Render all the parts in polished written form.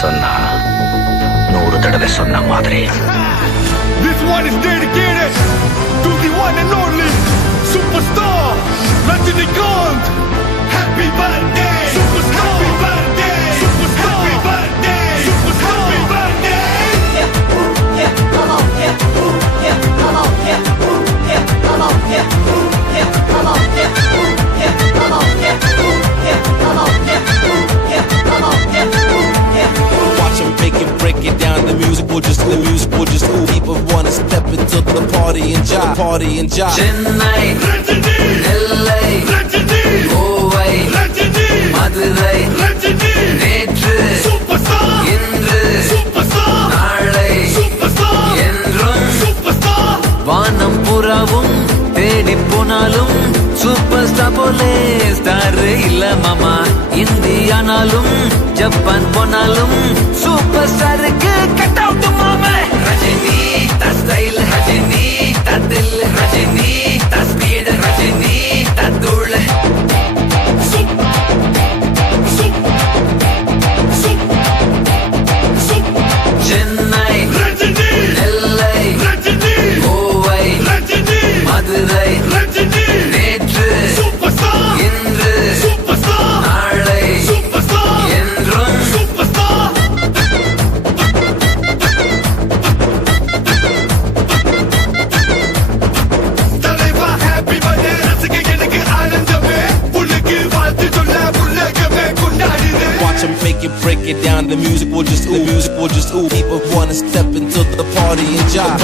சொன்னா 100 தடவை சொன்ன மாதிரி. This one is dedicated to the one and only superstar Rajinikanth. Happy birthday, superstar. Happy birthday, superstar. Happy birthday, superstar. Happy birthday. Yeah, come on, yeah, come on, yeah, come on, yeah, come on, yeah, come on, yeah, come on, yeah. Watch them break it down. The music will just ooh. People wanna step into the party and jive. Chennai, Rajini, LA, Rajini, Mumbai, Rajini, Madurai, Rajini, நேற்று superstar, இன்று superstar, நாளை superstar, என்றும் superstar. வானம் புறாவும் தேடி போனாலும் super star போலே star இல்ல மாமா. இந்தியானாலும் ஜப்பான் போனாலும் சூப்பர் ஸ்டாருக்கு கட் அவுட் மாமா. ரஜினி ஸ்டைல், ரஜினி தில், ரஜினி ஸ்பீட், ரஜினி தூள். சென்னை, Rajini, நெல்லை, Rajini, Kovai, Rajini, Madurai, Rajini, நேற்று superstar, இன்று superstar, நாளை superstar, என்றும் superstar. தலைவா happy birthday ரசிக எனக்கு ஆனந்தமே உனக்கு வாழ்த்து சொல்ல உலகமே கொண்டாடுது. Watch them break it down. The music will just ooh. People wanna step into the party and jive.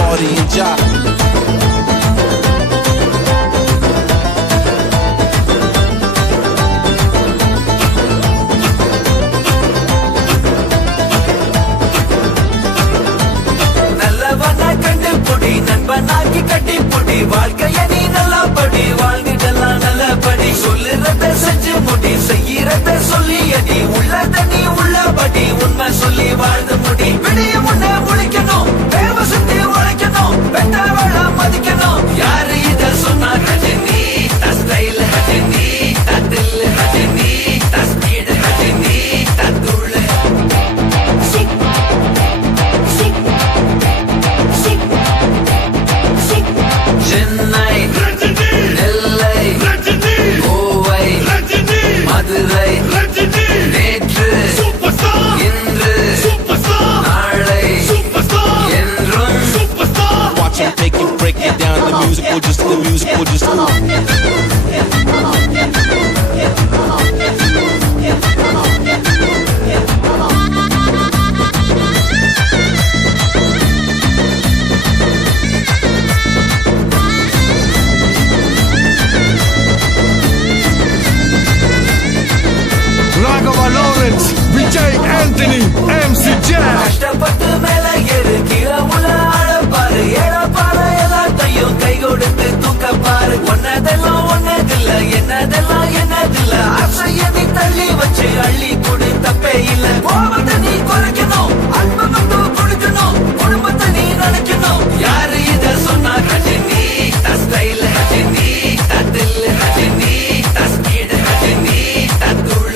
நல்லவன கண்டு பொடி, நண்பனாக்கி கட்டி பொடி, வாழ்க்கைய நீ நல்லா படி, வாழ்ந்துடலாம் நல்லபடி. சொல்லுறத செஞ்சு முடி, செய்யறத சொல்லி அடி, உள்ளத நீ உள்ளபடி உண்மை சொல்லி வாழ்ந்து முடி. விடிய முன்ன முழிக்கணும், தேவ சுத்தி உழைக்கணும், பெற்றவள மதிக்கணும். யாரு இத சொன்னா? ரஜினி ஸ்டைல், ரஜினி தில், ரஜினி ஸ்பீட், ரஜினி தூள். சென்னை, Rajini, நெல்லை, Rajini, Kovai, Rajini, Madurai, Rajini, நேற்று superstar, இன்று superstar, நாளை superstar, என்றும் superstar. Watch them break it down. The music will just ooh. Raghav Lawrence, Vijay Anthony, MC Jazz. கஷ்டப்பட்டு மேல ஏறு, கீழே உள்ள ஆழப்பாரு, ஏழப்பாரு எல்லாத்தையும் கை கொடுத்து தூக்கப்பாரு. ஒன்னதெல்லாம் ஒன்னதில்ல, என்னதெல்லாம் என்னதில்ல, ஆசைய நீ தள்ளி வச்சு அள்ளி கொடு, தப்பே இல்ல. கோபத்தை நீ குறைக்கணும், அன்பை மட்டும் கொடுக்கணும், குடும்பத்தை நீ நினைக்கணும். யாரு இத சொன்னா? ரஜினி ஸ்டைல், ரஜினி தில், ரஜினி ஸ்பீட், ரஜினி தூள்.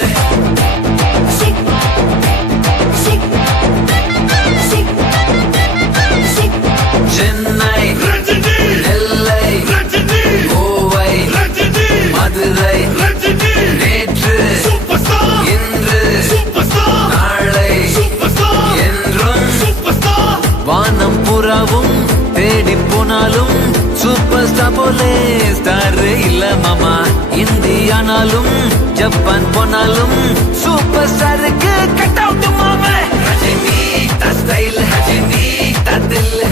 சென்னை, Rajini, நெல்லை, Rajini, Kovai, Rajini, Madurai, Rajini, நேற்று superstar, இன்று superstar, நாளை superstar, என்றும் superstar. வானம் புறாவும் தேடி போனாலும் சூப்பர் ஸ்டார் போலே ஸ்டார் இல்ல மாமா. இந்தியானாலும் ஜப்பான் போனாலும் சூப்பர் ஸ்டாருக்கு கட் அவுட் மாமா. ரஜினி ஸ்டைல், ரஜினி தில்,